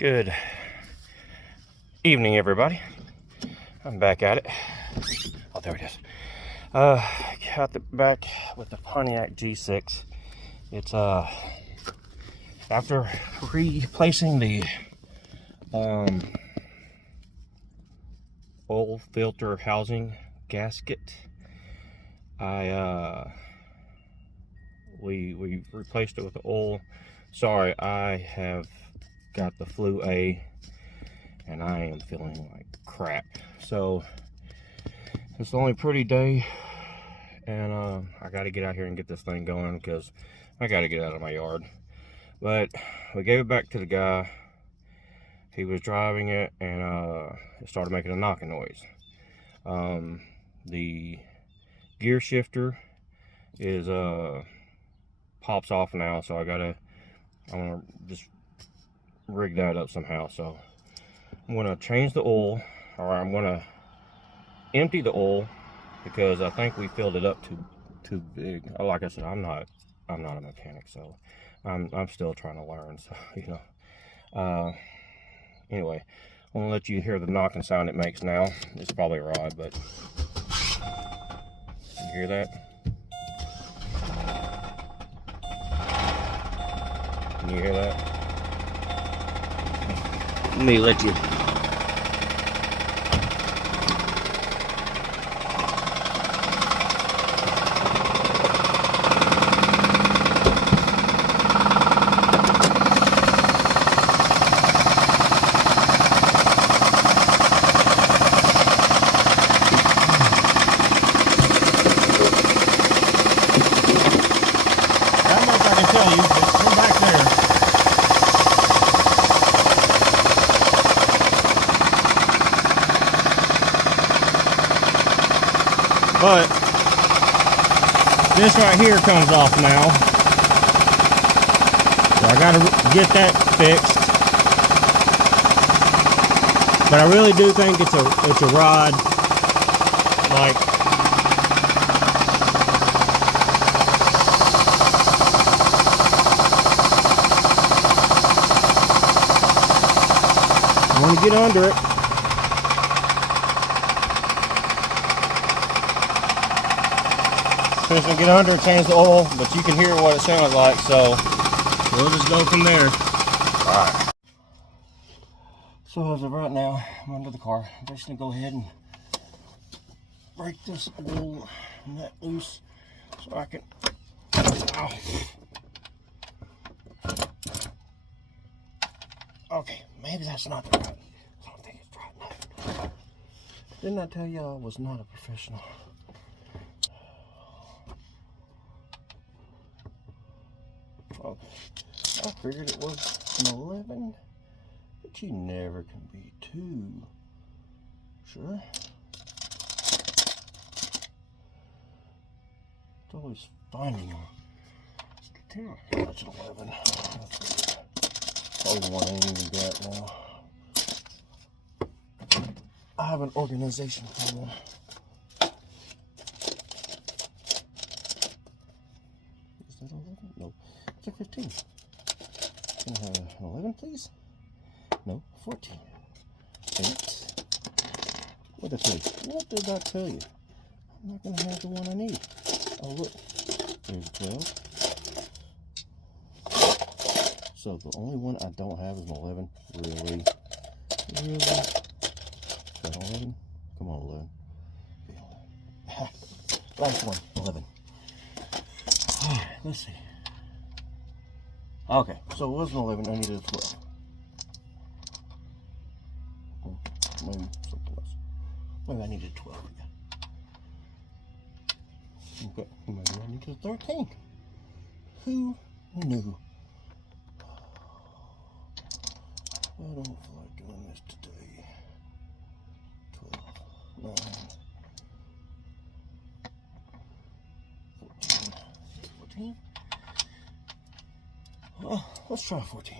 Good evening, everybody. I'm back at it. Oh, there it is. Got the back with the Pontiac G6. It's after replacing the oil filter housing gasket, we replaced it with the oil. Sorry, I have got the flu A and I am feeling like crap. So it's the only pretty day, and I got to get out here and get this thing going because I got to get out of my yard. But we gave it back to the guy. He was driving it, and it started making a knocking noise. The gear shifter is pops off now, so I'm gonna just rig that up somehow. So I'm gonna change the oil, or I'm gonna empty the oil because I think we filled it up too big. Like I said, I'm not a mechanic, so I'm still trying to learn. So anyway, I'm gonna let you hear the knocking sound it makes now. It's probably a rod, but you hear that? Can you hear that? Let me let you. That much I can tell you. We're back there. But this right here comes off now, so I gotta get that fixed. But I really do think it's a rod. Like, I want to get under it. Just gonna get under it, change the oil, but you can hear what it sounds like, so we'll just go from there. Alright. So as of right now, I'm under the car. I'm just gonna go ahead and break this oil nut loose so I can. Ow. Okay, maybe that's not the right. I don't think it's right. Didn't I tell you I was not a professional? Okay, I figured it was an 11, but you never can be too sure. It's always finding them. That's an 11. That's probably the one I ain't even got now. I have an organization problem. Is that 11? No. It's a 15. Can I have an 11, please? No, 14. 8. With a 3. What did I tell you? I'm not going to have the one I need. Oh, look. There's a 12. So the only one I don't have is an 11. Really? Really? Is that 11? Come on, 11. Last one, 11. Alright, let's see. Okay, so it was an 11, I needed a 12. Maybe something else. Maybe I needed 12 again. Okay, maybe I needed 13. Who knew? I don't feel like doing this today. 12, 9, 14. 14? Well, let's try 14.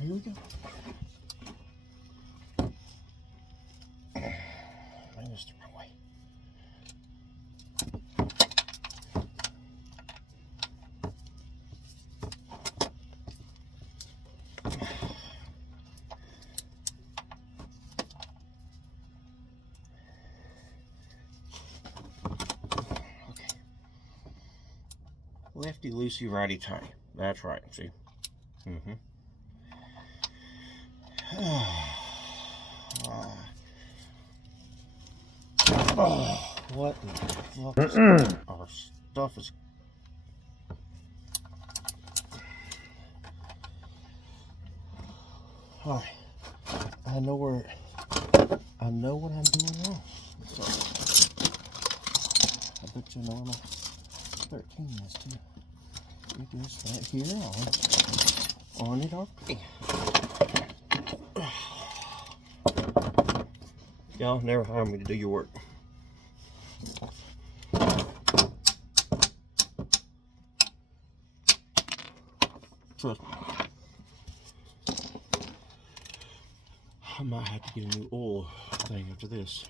Here we go. Maybe it's the wrong way. Lefty loosey righty tighty. That's right. See. Oh, what the fuck is our stuff is. Alright. I know what I'm doing wrong. So, I bet you know I'm 13 is too. You just right here on it already. Y'all never hire me to do your work. Trust me. I might have to get a new oil thing after this.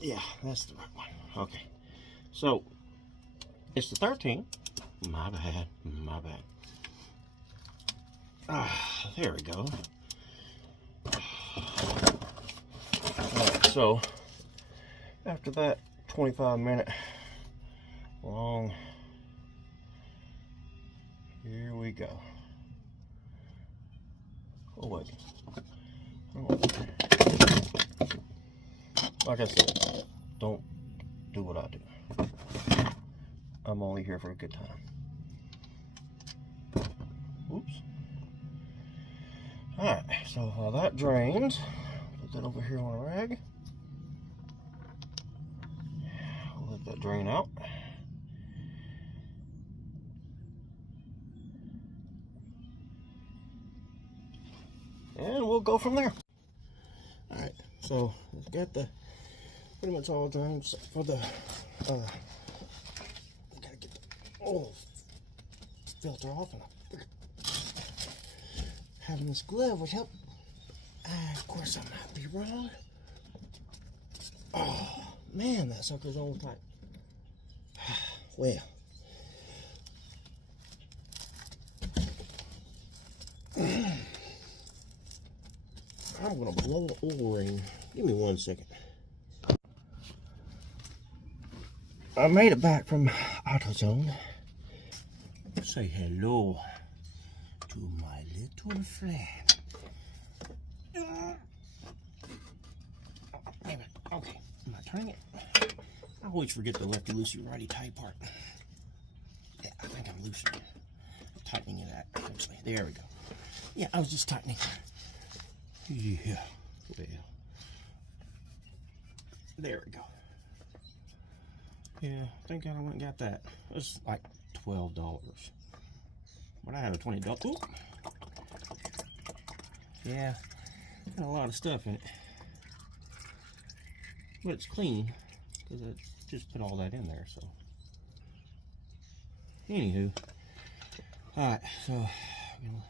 Yeah, that's the right one. Okay. So, it's the 13. My bad. My bad. Ah, there we go. Alright, so, after that 25-minute long, here we go. Oh, wait. Like I said, don't do what I do. I'm only here for a good time. Oops. Alright, so while that drains, put that over here on a rag. I'll let that drain out. And we'll go from there. Alright, so we've got the pretty much all drained for the gotta get the oil filter off, and having this glove would help. Of course I might be wrong. Oh man, that sucker's on tight. Well, I'm gonna blow the oil ring. Give me 1 second. I made it back from AutoZone. Say hello to my little friend. Okay, am I turning it? I always forget the lefty loosey righty tight part. Yeah, I think I'm loosening it. Tightening it actually. There we go. Yeah, I was just tightening. Yeah, well, there we go. Yeah, I think I went and got that. It's like $12. But I have a $20. Ooh. Yeah, got a lot of stuff in it. But it's clean, because I just put all that in there, so. Anywho. Alright, so, I'm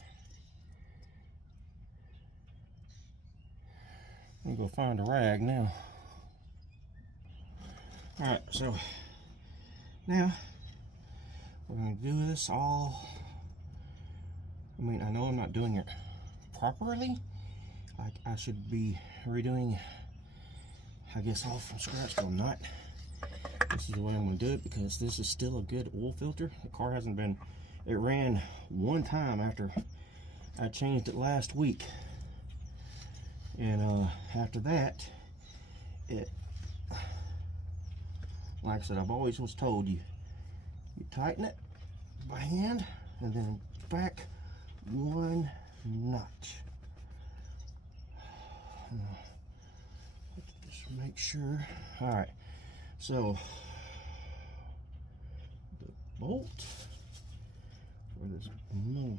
gonna go find a rag now. Alright, so now we're gonna do this all. I mean, I know I'm not doing it properly. Like I should be redoing, I guess, all from scratch, but I'm not. This is the way I'm gonna do it because this is still a good oil filter. The car hasn't been, it ran one time after I changed it last week. And after that, it, like I said, I've always was told you tighten it by hand and then back 1 notch. Just make sure. All right, so the bolt for this mold.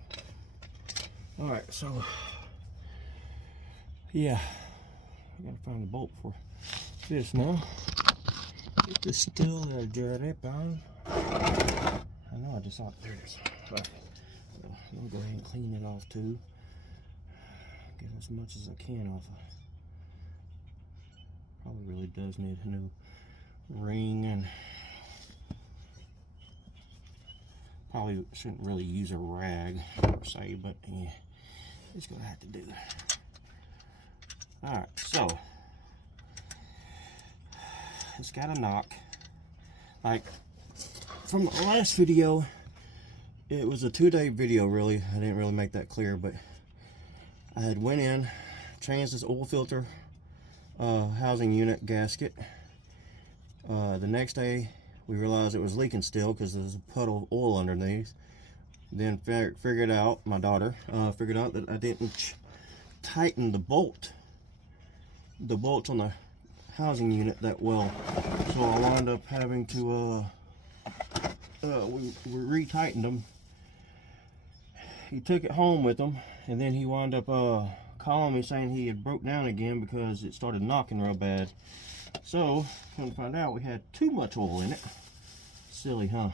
All right, so yeah, I gotta find the bolt for this now. Get this still dirty on. I know I just saw it. There it is. Right. So I'm gonna go ahead and clean it off too. Get as much as I can off of it. Probably really does need a new ring, and probably shouldn't really use a rag per se, but yeah, it's gonna have to do. Alright, so it's got a knock. Like, from the last video, it was a 2-day video really. I didn't really make that clear, but I had went in, changed this oil filter housing unit gasket. The next day we realized it was leaking still because there's a puddle of oil underneath. Then figured out, my daughter figured out that I didn't tighten the bolts on the housing unit that well, so I wound up having to we retightened them. He took it home with him, and then he wound up calling me saying he had broke down again because it started knocking real bad. So come to find out, we had too much oil in it. Silly, huh?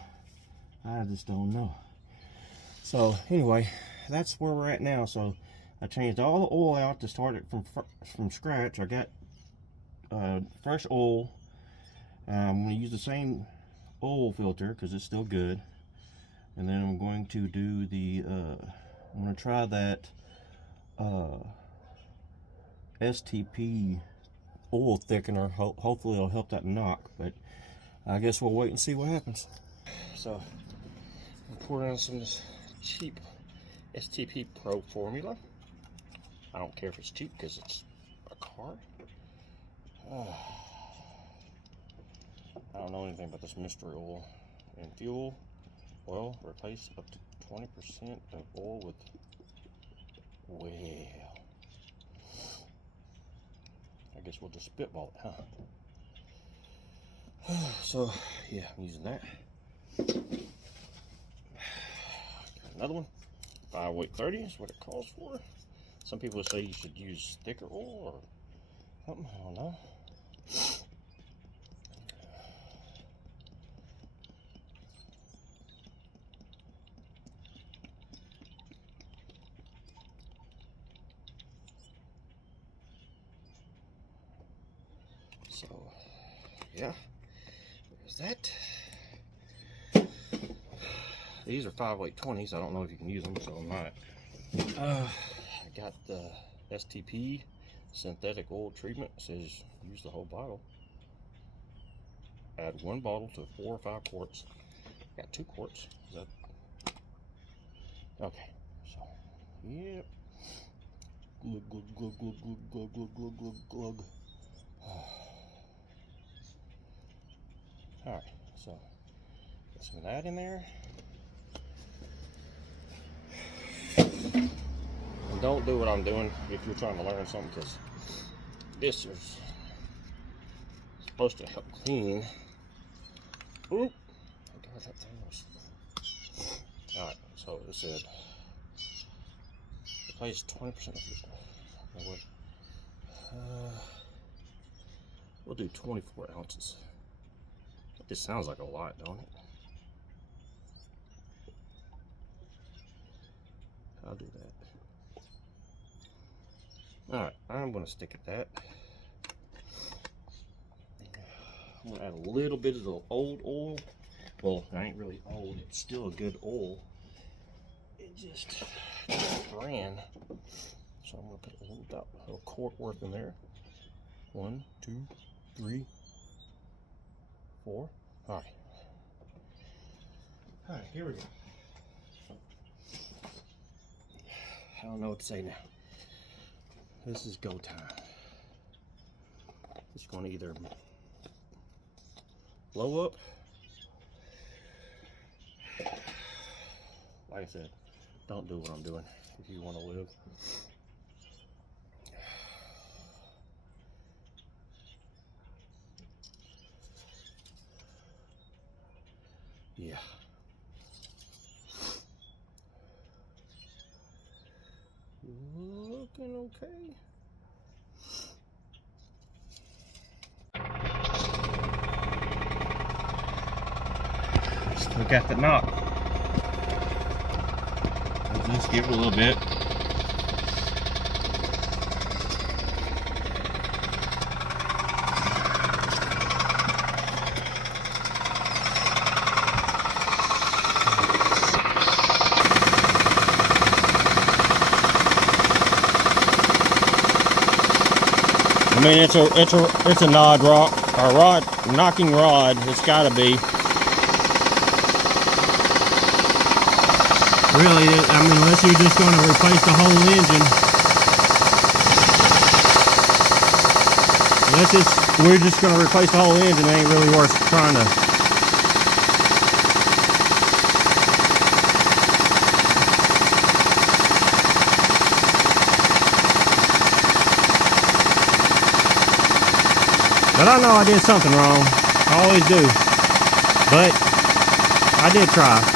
I just don't know. So anyway, that's where we're at now. So I changed all the oil out to start it from scratch. I got fresh oil. I'm going to use the same oil filter because it's still good. And then I'm going to do the I'm going to try that STP oil thickener. Hopefully it'll help that knock, but I guess we'll wait and see what happens. So I'm pouring on some of this cheap STP Pro formula. I don't care if it's cheap because it's a car. I don't know anything about this mystery oil. And fuel oil, replace up to 20% of oil with, well, I guess we'll just spitball it, huh? So yeah, I'm using that. Another one, 5 weight 30 is what it calls for. Some people say you should use thicker oil or something, I don't know. So yeah, there's that. These are 5 weight 20s. I don't know if you can use them, so I might. I got the STP synthetic oil treatment. It says use the whole bottle. Add 1 bottle to 4 or 5 quarts. Got 2 quarts. Is that okay? So, yep. Glug glug glug glug glug glug glug glug glug. All right. So, get some of that in there. And don't do what I'm doing if you're trying to learn something, because this is supposed to help clean. Oop! God, that thing was. Alright, so it said replace 20% of your. We'll do 24 ounces. This sounds like a lot, don't it? I'll do that. Alright, I'm going to stick at that. I'm going to add a little bit of the old oil. Well, it ain't really old, it's still a good oil. It just ran. So I'm going to put about a quart worth in there. 1, 2, 3, 4. Alright. Alright, here we go. I don't know what to say now. This is go time. It's going to either blow up. Like I said, don't do what I'm doing if you want to live. Yeah. Looking okay. Still got the knock. Let's just give it a little bit. I mean, it's a knocking rod. It's got to be. Really, I mean, unless you're just going to replace the whole engine. We're just going to replace the whole engine, it ain't really worth trying to. But I know I did something wrong. I always do. But I did try.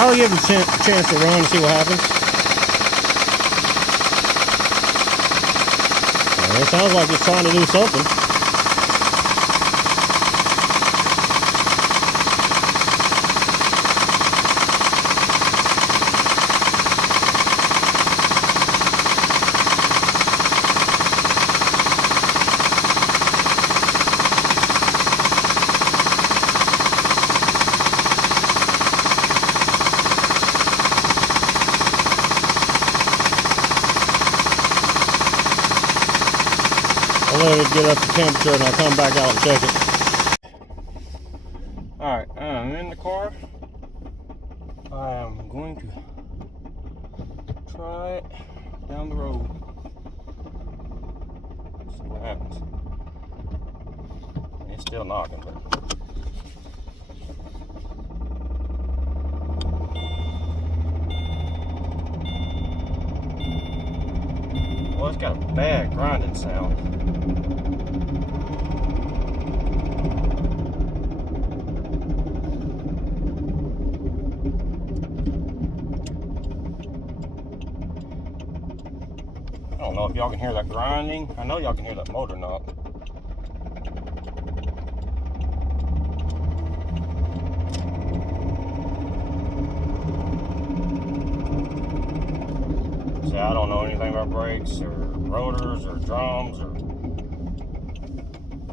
I'll give it a chance to run and see what happens. Well, it sounds like it's trying to do something. I'll let it get up to temperature and I'll come back out and check it. Alright, I'm in the car. I am going to try it down the road. See what happens. It's still knocking, but well, it's got a bad grinding sound. I don't know if y'all can hear that grinding. I know y'all can hear that motor knock. See, I don't know anything about brakes or rotors or drums or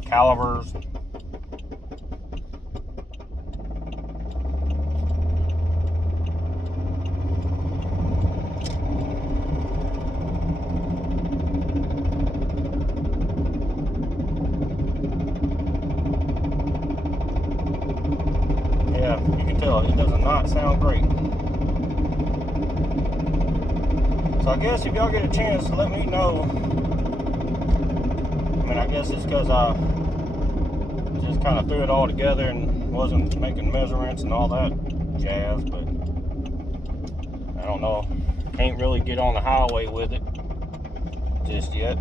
calipers. Yeah, you can tell it does not sound great. So I guess if y'all get a chance, let me know. I mean, I guess it's because I just kind of threw it all together and wasn't making measurements and all that jazz, but I don't know. Can't really get on the highway with it just yet.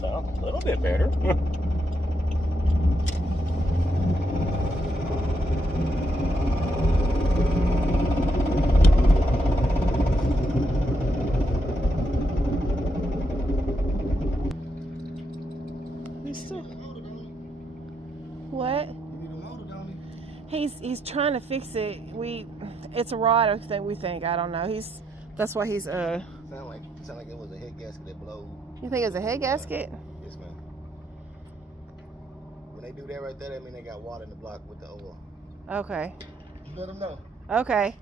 Sounds a little bit better. He's still. What? He's trying to fix it. It's a rod, we think. I don't know. That's why he's Sound like it was a head gasket that blowed. You think it's a head gasket? Yes, ma'am. When they do that right there, that means they got water in the block with the oil. Okay. Let them know. Okay.